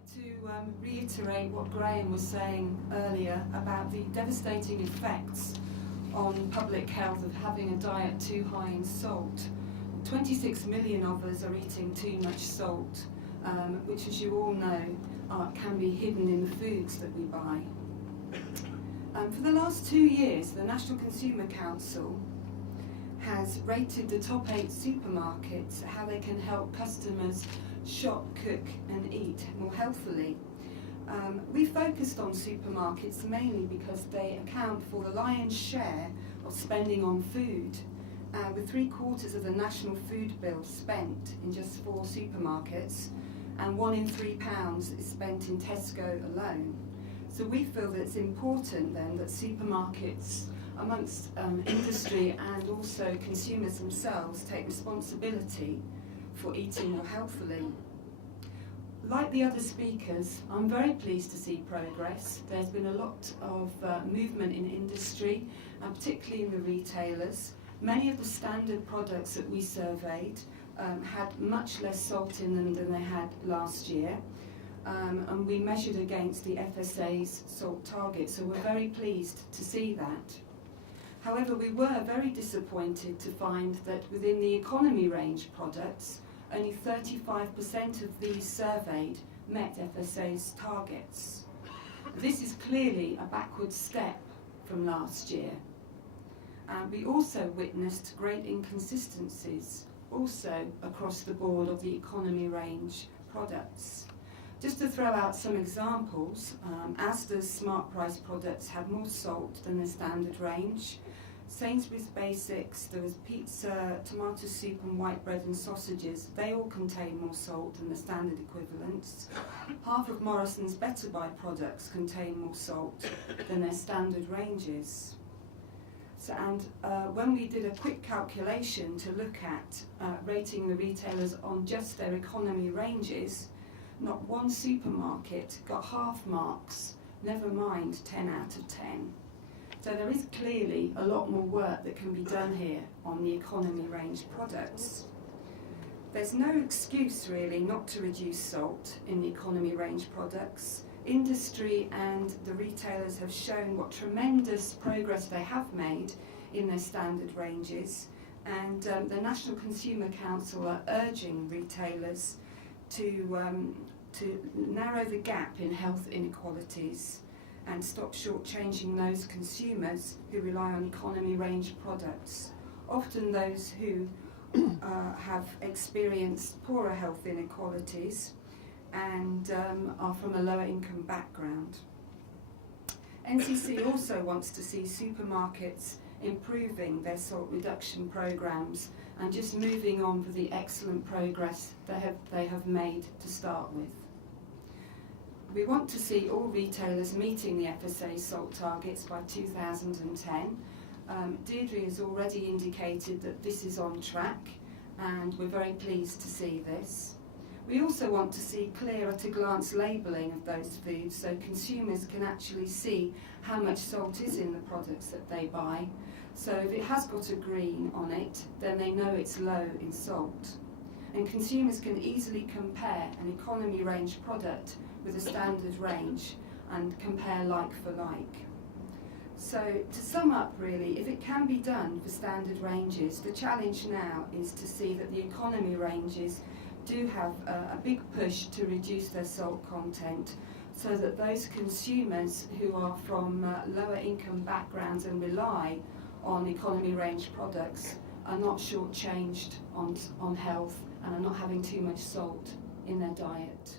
like to reiterate what Graham was saying earlier about the devastating effects on public health of having a diet too high in salt. 26 million of us are eating too much salt, which, as you all know, can be hidden in the foods that we buy. For the last 2 years, the National Consumer Council has rated the top 8 supermarkets, how they can help customers shop, cook and eat more healthily. We focused on supermarkets mainly because they account for the lion's share of spending on food, with 3/4 of the national food bill spent in just 4 supermarkets, and 1 in 3 pounds is spent in Tesco alone. So we feel that it's important then that supermarkets, amongst industry and also consumers themselves, take responsibility for eating more healthily. Like the other speakers, I'm very pleased to see progress. There's been a lot of movement in industry, and particularly in the retailers. Many of the standard products that we surveyed had much less salt in them than they had last year. And we measured against the FSA's salt target, so we're very pleased to see that. However, we were very disappointed to find that within the economy range products, only 35% of these surveyed met FSA's targets. This is clearly a backward step from last year. We also witnessed great inconsistencies also across the board of the economy range products. Just to throw out some examples, Asda's Smart Price products had more salt than the standard range. Sainsbury's Basics, there was pizza, tomato soup and white bread and sausages. They all contain more salt than the standard equivalents. Half of Morrison's Better Buy products contain more salt than their standard ranges. So, when we did a quick calculation to look at rating the retailers on just their economy ranges, not one supermarket got half marks, never mind 10 out of 10. So there is clearly a lot more work that can be done here on the economy range products. There's no excuse really not to reduce salt in the economy range products. Industry and the retailers have shown what tremendous progress they have made in their standard ranges, and the National Consumer Council are urging retailers to narrow the gap in health inequalities and stop shortchanging those consumers who rely on economy range products, often those who have experienced poorer health inequalities and are from a lower income background. NCC also wants to see supermarkets improving their salt reduction programs and just moving on with the excellent progress they have made to start with. We want to see all retailers meeting the FSA salt targets by 2010. Deirdre has already indicated that this is on track, and we're very pleased to see this. We also want to see clear at-a-glance labelling of those foods so consumers can actually see how much salt is in the products that they buy. So if it has got a green on it, then they know it's low in salt. And consumers can easily compare an economy range product with a standard range and compare like for like. So to sum up really, if it can be done for standard ranges, the challenge now is to see that the economy ranges do have a big push to reduce their salt content, so that those consumers who are from lower income backgrounds and rely on economy range products are not shortchanged on health and are not having too much salt in their diet.